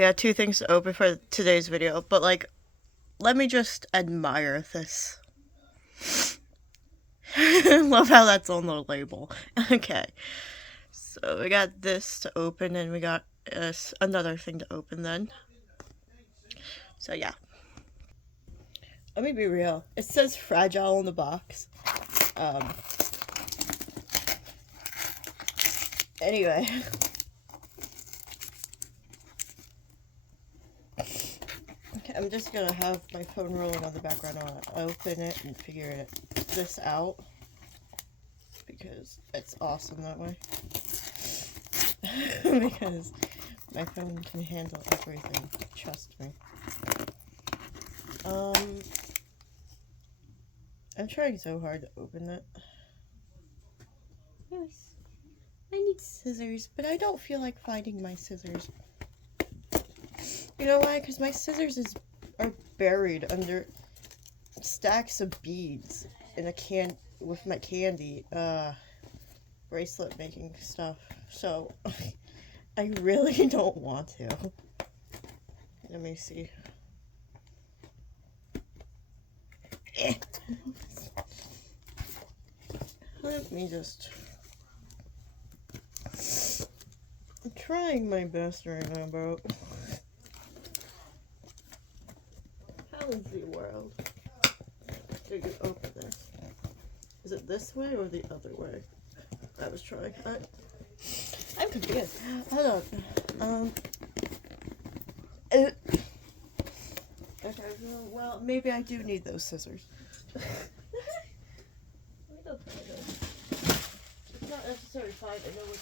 got two things to open for today's video, but like, let me just admire this. Love how that's on the label. Okay, so we got this to open, and we got another thing to open then. So yeah. Let me be real. It says fragile on the box. Anyway. Okay, I'm just gonna have my phone rolling on the background. I'll open it and figure this out. Because it's awesome that way. Because my phone can handle everything. Trust me. I'm trying so hard to open it. Yes. I need scissors, but I don't feel like finding my scissors. You know why? Because my scissors are buried under stacks of beads in a can with my candy bracelet making stuff. So I really don't want to. Let me see. Let me just... I'm trying my best right now, bro. How is the world? Do you open this? Is it this way or the other way? I was trying. I'm confused. Hold on. Okay, well, maybe I do need those scissors. Let me go find them. It's not necessarily fine. I know where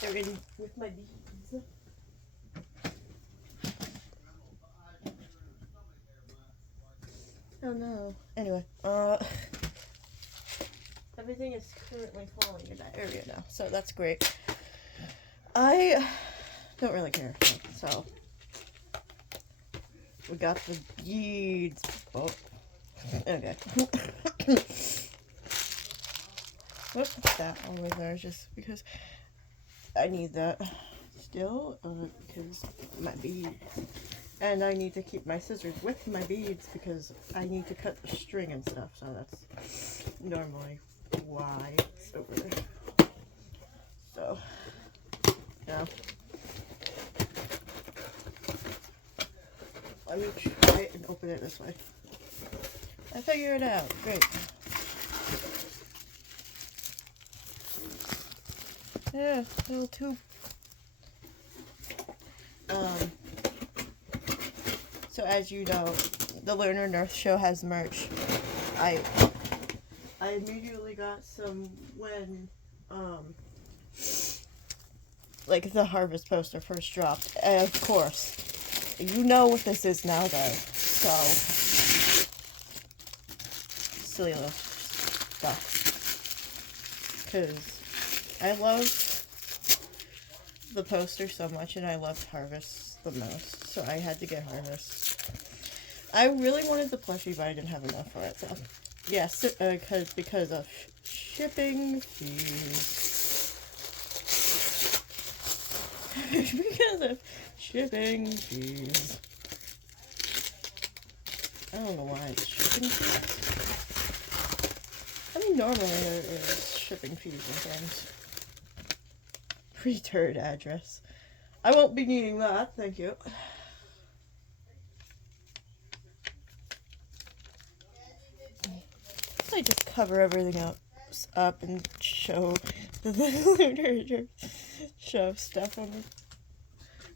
they're in with my beads. Oh no. Anyway, everything is currently falling in that area now, so that's great. I don't really care, so we got the beads. Oh, okay. Whoops, that always there just because I need that still, because my beads. And I need to keep my scissors with my beads because I need to cut the string and stuff, so that's normally why it's over there. So, yeah. Let me try it and open it this way. I figured it out. Great. Yeah, little tube. So as you know, the Lunar Nurse Show has merch. I immediately got some when, like the Harvest poster first dropped. And of course, you know what this is now though. So, silly little stuff. Because I love the poster so much and I loved Harvest the most. So I had to get Harvest. I really wanted the plushie, but I didn't have enough for it. So, yes, because of shipping fees. Because of shipping fees. I don't know why it's shipping fees. I mean, normally there is shipping fees and things. Return address. I won't be needing that, thank you. I just cover everything up and show the Lunar Show stuff on it.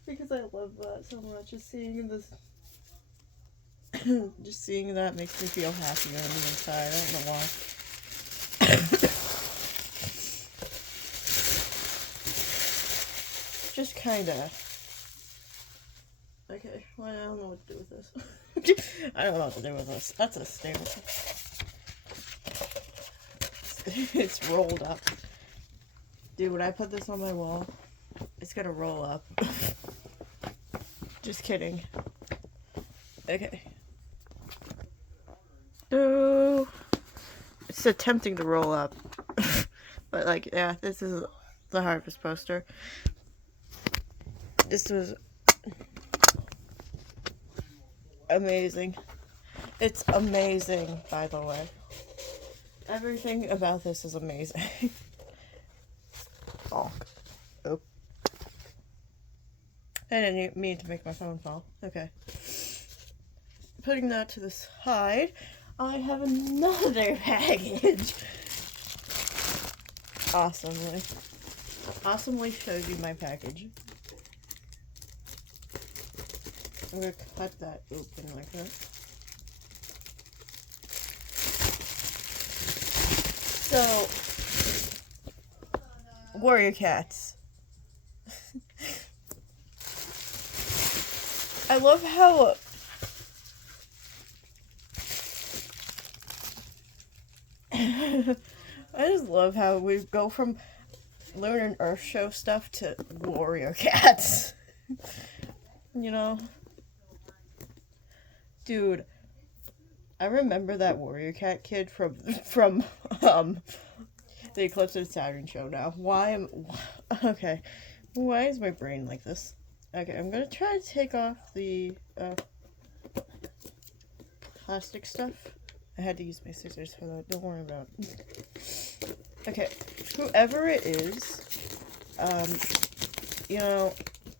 Because I love that so much. Just seeing this, just seeing that makes me feel happier on the inside. I don't know why. Just kinda. Okay, well, I don't know what to do with this. I don't know what to do with this. That's a stamp. It's rolled up. Dude, when I put this on my wall, it's gonna roll up. Just kidding. Okay. No. It's attempting to roll up. But like, yeah, this is the Harvest poster. This was amazing. It's amazing, by the way. Everything about this is amazing. Bonk. Oh. I didn't mean to make my phone fall. Okay. Putting that to the side, I have another package. Awesomely shows you my package. I'm gonna cut that open like that. So, warrior cats. I love how I just love how we go from Lunar and Earth show stuff to warrior cats. You know? Dude, I remember that warrior cat kid from the Eclipse of Saturn show now. Okay. Why is my brain like this? Okay, I'm gonna try to take off the plastic stuff. I had to use my scissors for that. Don't worry about it. Okay, whoever it is, you know,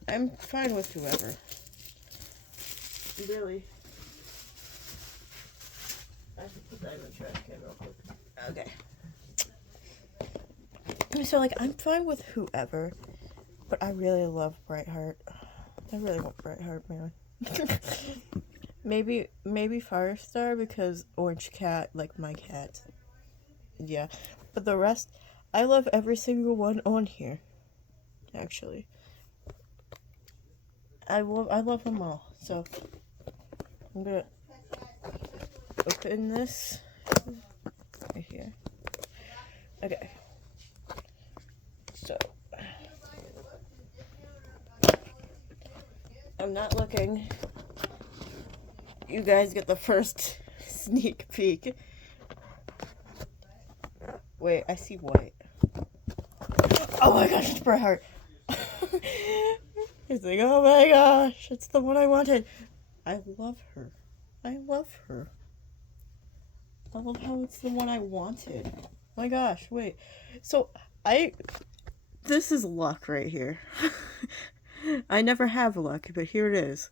I'm fine with whoever. Really. I should put that in the trash can real quick. Okay. So, like, I'm fine with whoever, but I really love Brightheart. I really want Brightheart, man. Maybe Firestar because Orange Cat, like my cat. Yeah. But the rest, I love every single one on here. Actually. I love them all. So, I'm gonna open this right here. Okay. So, I'm not looking. You guys get the first sneak peek. Wait, I see white. Oh my gosh, it's Brightheart. He's like, oh my gosh, it's the one I wanted. I love her. I love her. I love how it's the one I wanted. Oh my gosh, wait. So, this is luck right here. I never have luck, but here it is.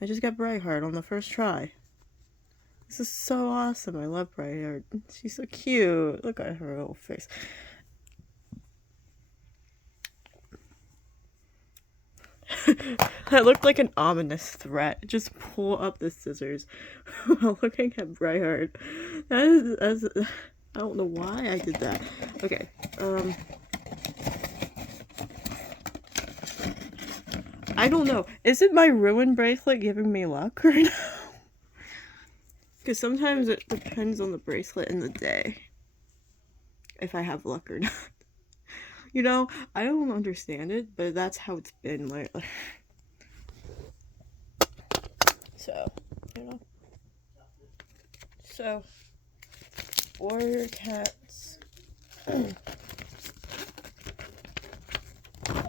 I just got Brightheart on the first try. This is so awesome. I love Brightheart. She's so cute. Look at her little face. That looked like an ominous threat. Just pull up the scissors while looking at Brightheart. I don't know why I did that. Okay. I don't know. Is it my ruin bracelet giving me luck right now? Because sometimes it depends on the bracelet and the day. If I have luck or not. You know, I don't understand it, but that's how it's been lately. So, you know. So, warrior cats. Oh,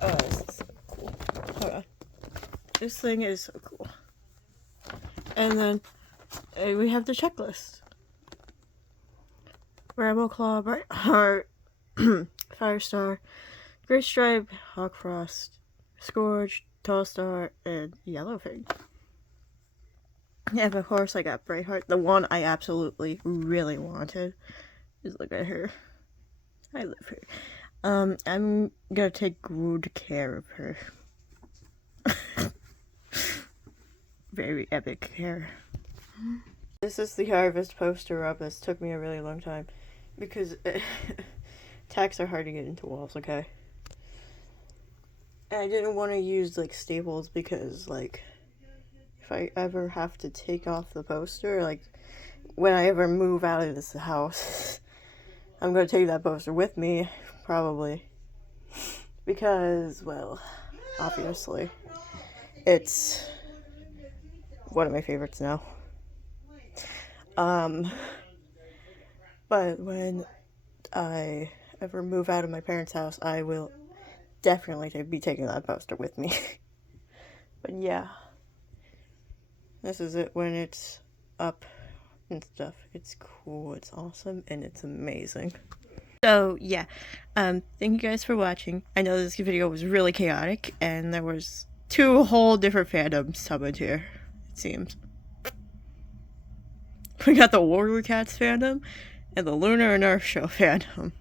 this is so cool. Hold on. This thing is so cool. And then we have the checklist. Brambleclaw, Brightheart, Firestar, Great Stripe, Hawkfrost, Scourge, Tallstar, and Yellowfang. And of course I got Brightheart, the one I absolutely really wanted. Just look at her. I love her. I'm gonna take good care of her. Very epic care. This is the Harvest poster up. This took me a really long time because tacks are hard to get into walls, okay? And I didn't want to use like staples because like if I ever have to take off the poster, like when I ever move out of this house, I'm gonna take that poster with me, probably. Because, well, obviously, it's one of my favorites now. But when I ever move out of my parents' house, I will definitely be taking that poster with me. But yeah, this is it when it's up and stuff. It's cool, it's awesome, and it's amazing. So yeah, thank you guys for watching. I know this video was really chaotic, and there was 2 whole different fandoms summoned here, it seems. We got the Warrior Cats fandom and the Lunar and Earth Show fandom.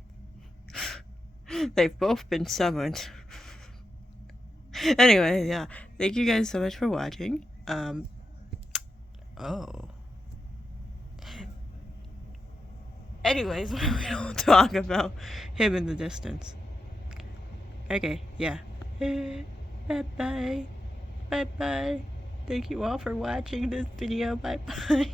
They've both been summoned. Anyway, yeah, thank you guys so much for watching. Anyways, we don't talk about him in the distance. Okay, yeah. Bye-bye. Bye-bye. Thank you all for watching this video. Bye-bye.